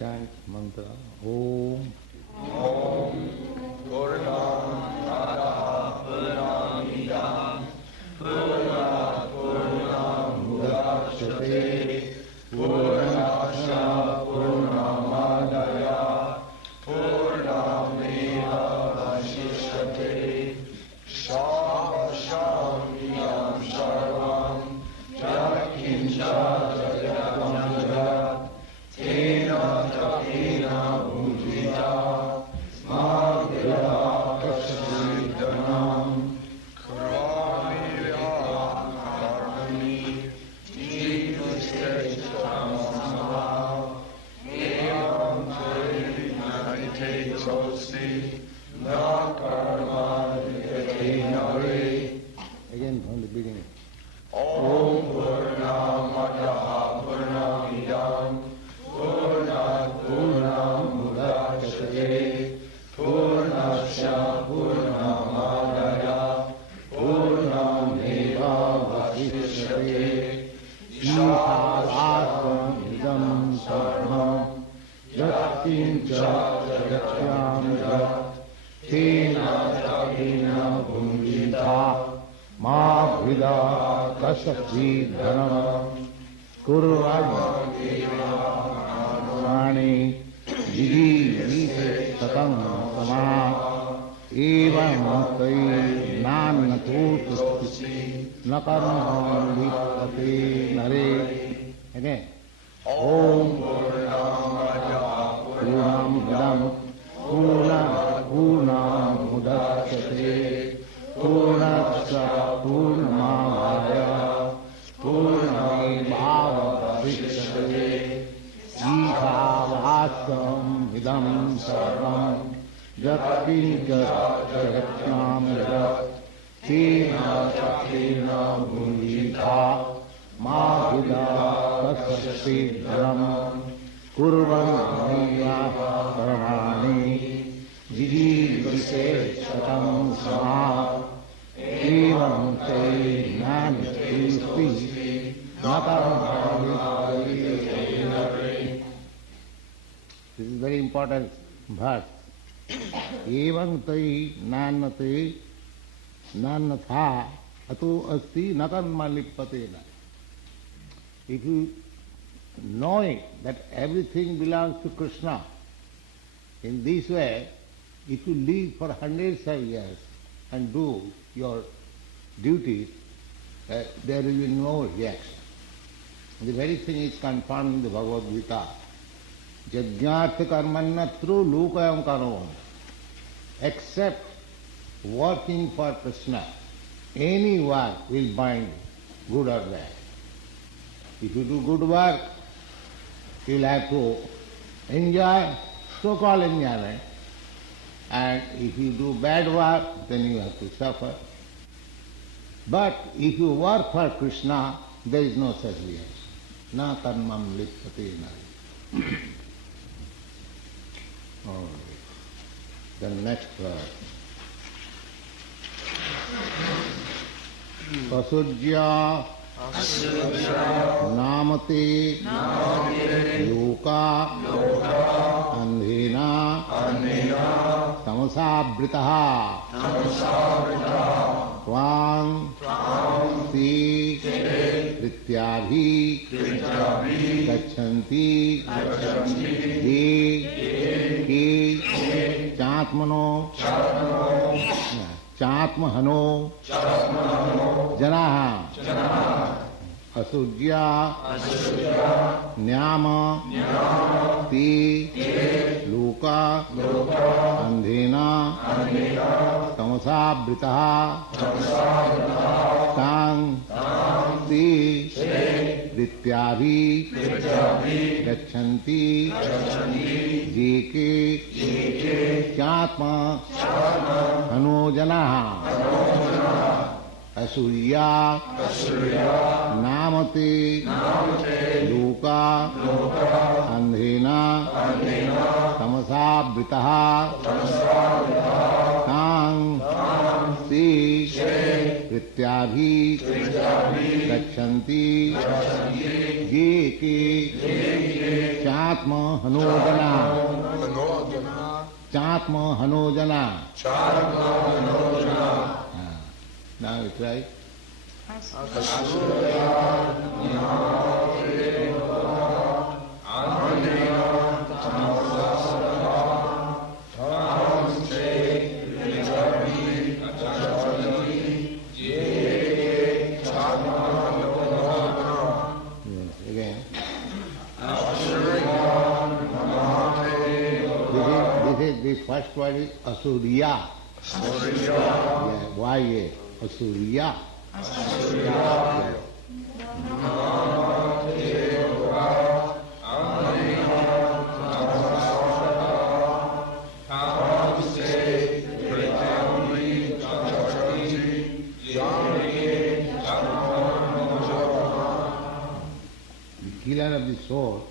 chant mantra. Om. Om Purnam Purnamidam Purnat Purnam Mudachyate Purnasya Purnamadaya Purnameva Vasishyate Śucaḥ sarvam yakincha jagatam jagat tena tapena bhujita māyā Kṛṣṇam karmi jīvasteshtam samāv evam parignite sosti na karma nare. Again from the beginning. Om Purnamaya Purnamidam Purnat Purnam Mudachyate Purnasya Purnamadaya Purnameva Vasishyate Śucaḥ idam sarvam yakincha jagatam jagat tena tapena bhujita māyā Kṛṣṇam kurvāni miseries satam samah evam nānatoti na karma lipate nare. Again. Om Purnam Idam Purnam Mudachyate Purnasya Purnamādaya Purnameva Vasishyate Śucaḥ idam sarvam yakincha jagatam jagat tena tapena bhujita māyā Kṛṣṇam kurvāni karmāni jīvasteshtam samāh evam parignite na karma nare. This is very important verse. Evam tai nānate nānatha ato asti na karma lipate. If you know that everything belongs to Krishna, in this way, if you live for hundreds of years and do your duties, there will be no reaction. The very thing is confirmed in the Bhagavad Gita. Yajñārtha karmannatru lokayam karom. Except working for Krishna, any work will bind good or bad. If you do good work, you will have to enjoy so-called enjoyment. And if you do bad work, then you have to suffer. But if you work for Krishna, there is no such reaction. Na karmam lipate nari. Oh, the next verse. Pasujya namate loka andhena tamasābritaha tvāṁ te prityabhi gachanti ye ke chātmano chātmahano janaha asujya nyama te loka andhena tamasābritaha taṁ te prityabhi gachanti ye ke chātmahano janaha asurya namate loka andhena tamasābritaha taṁ te कृत्याभि गच्छन्ति ये के चात्म हनोजना Now it's right. This first word is asuriya. Y-A, asuriya. The killer of the soul,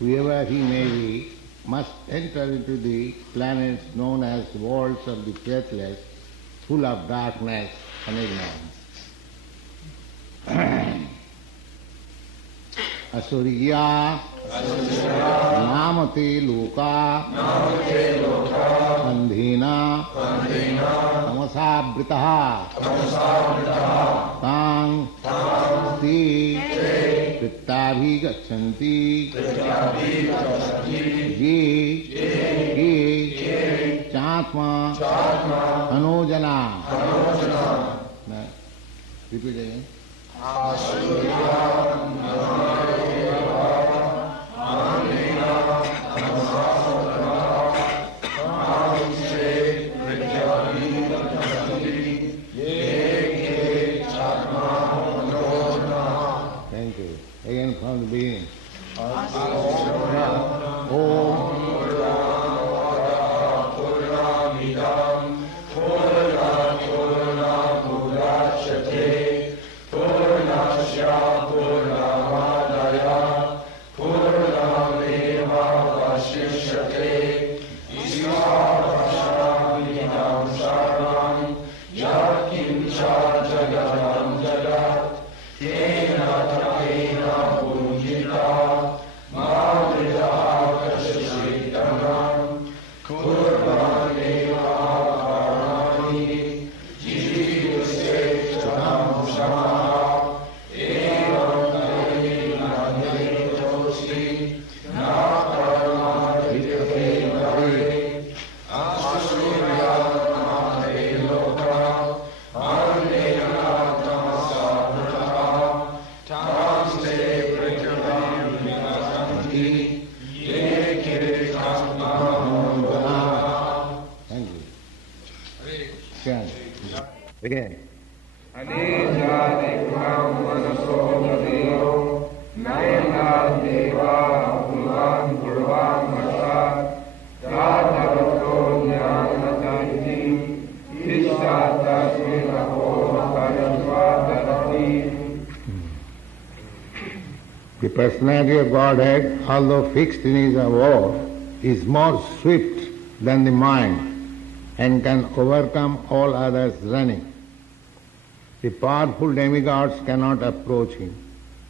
whoever he may be, must enter into the planets known as worlds of the faithless, full of darkness and ignorance. Asuriya namate loka andhena tamasabritaha tang te kritabhi gachanti ye chatma anojana. Repeat again. Thank you. Again from the beginning. Again. The personality of Godhead, although fixed in his abode, is more swift than the mind and can overcome all others running. The powerful demigods cannot approach him,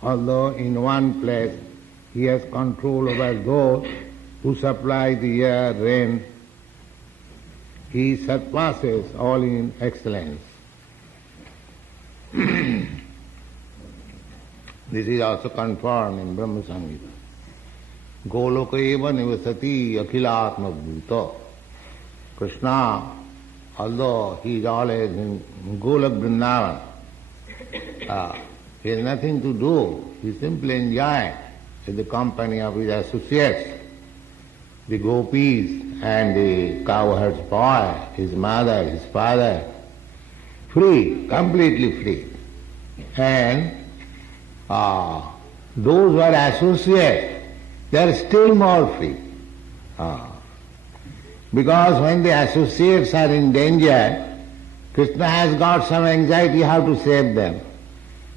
although in one place he has control over those who supply the air, rain. He surpasses all in excellence. This is also confirmed in Brahma Samhita. GolokaEva nivasati akhilatma bhuta. Kṛṣṇa, although he is always in Golok Vrindavan, he has nothing to do. He simply enjoys in the company of his associates, the gopis and the cowherd's boy, his mother, his father, free, completely free. And those who are associates, they are still more free. Because when the associates are in danger, Krishna has got some anxiety how to save them.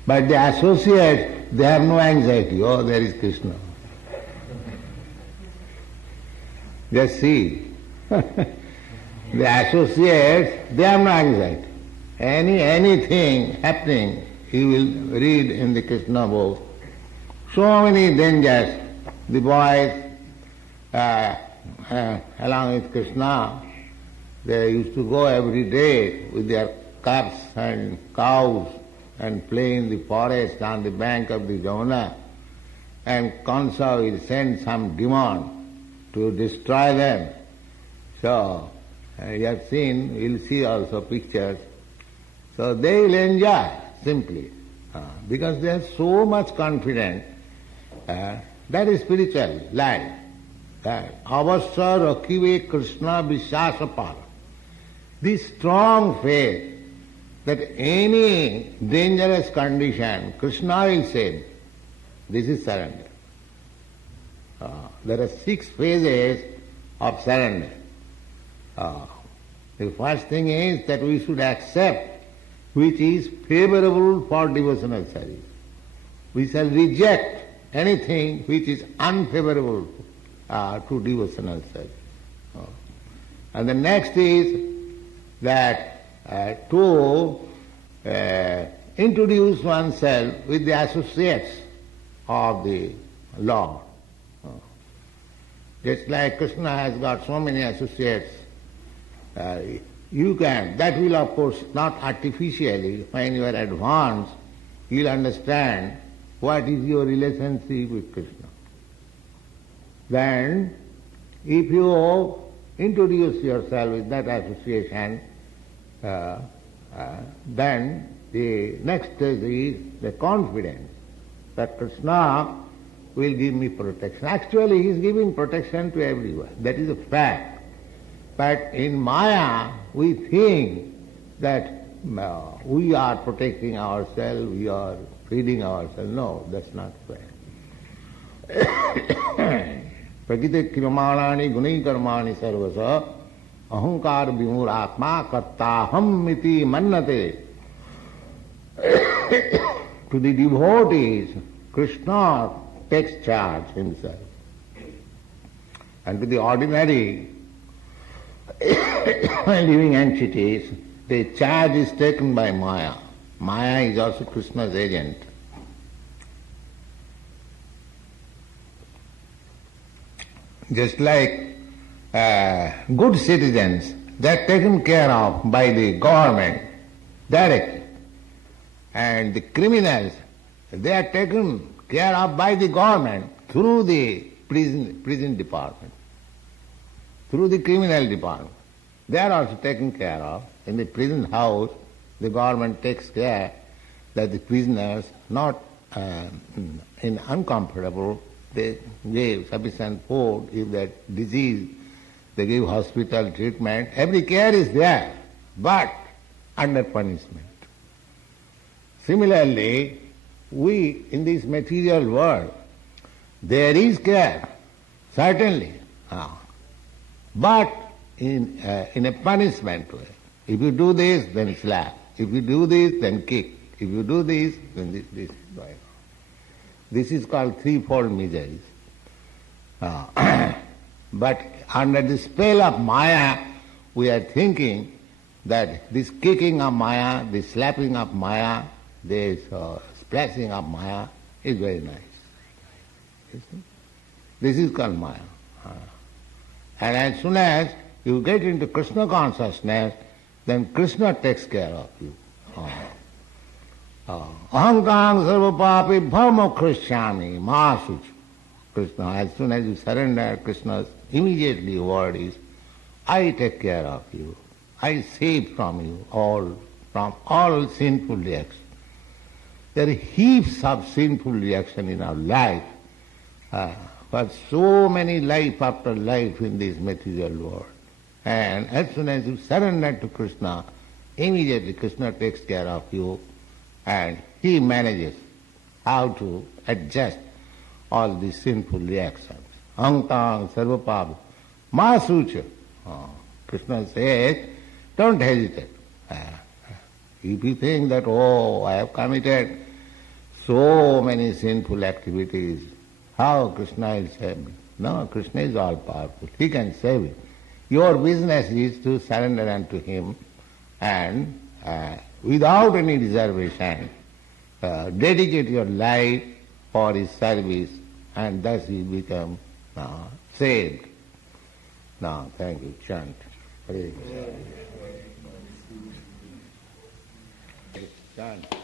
But the associates, they have no anxiety. Oh, there is Krishna. Just see. The associates, they have no anxiety. anything happening, he will read in the Krishna book. So many dangers. The boys, along with Krishna, they used to go every day with their calves and cows and play in the forest on the bank of the Jamuna. And Kṛṣṇa will send some demon to destroy them. So, you have seen, you'll see also pictures. So they will enjoy simply, because they are so much confident. That is spiritual life. Avasya rakhive Krishna vishwāsa. This strong faith that any dangerous condition, Krishna will save. This is surrender. There are 6 phases of surrender. The first thing is that we should accept which is favorable for devotional service. We shall reject anything which is unfavorable to devotional service. And the next is that to introduce oneself with the associates of the Lord. Just like Krishna has got so many associates, you can, that will of course not artificially, when you are advanced, you will understand what is your relationship with Krishna. Then, if you introduce yourself with that association, then the next stage is the confidence that Krishna will give me protection. Actually, he is giving protection to everyone. That is a fact. But in Māyā, we think that we are protecting ourselves, we are feeding ourselves. No, that's not fair. Prakite krimaṇāni gunai karmāni sarvasa ahaṁkāra vimurātmā kartāhaṁ iti mannate. To the devotees, Krishna takes charge himself. And to the ordinary living entities, the charge is taken by Māyā. Māyā is also Krishna's agent. Just like good citizens, they are taken care of by the government directly. And the criminals, they are taken care of by the government through the prison department, through the criminal department. They are also taken care of. In the prison house, the government takes care that the prisoners not in uncomfortable, they give sufficient food. If that disease, they give hospital treatment. Every care is there, but under punishment. Similarly, we in this material world, there is care, certainly, but in a punishment way. If you do this, then slap. If you do this, then kick. If you do this, then this. This is called threefold miseries. But under the spell of Māyā, we are thinking that this kicking of Māyā, this slapping of Māyā, this splashing of Māyā is very nice. This is called Māyā. And as soon as you get into Krishna consciousness, then Krishna takes care of you. Ahaṁ sarva-pāpebhyo mokṣayiṣyāmi māyā. Krishna, as soon as you surrender, Krishna's immediately word is, I take care of you. I save from you from all sinful reactions. There are heaps of sinful reaction in our life, but so many life after life in this material world. And as soon as you surrender to Krishna, immediately Krishna takes care of you and he manages how to adjust all these sinful reactions. Ahaṁ sarva-pāpebhyo māyā. Krishna says, don't hesitate. If you think that, I have committed so many sinful activities, how Krishna will save me? No, Krishna is all powerful. He can save you. Your business is to surrender unto him and without any reservation, dedicate your life for his service, and thus you become saved. Now, thank you. Chant. Hare Krishna. Chant.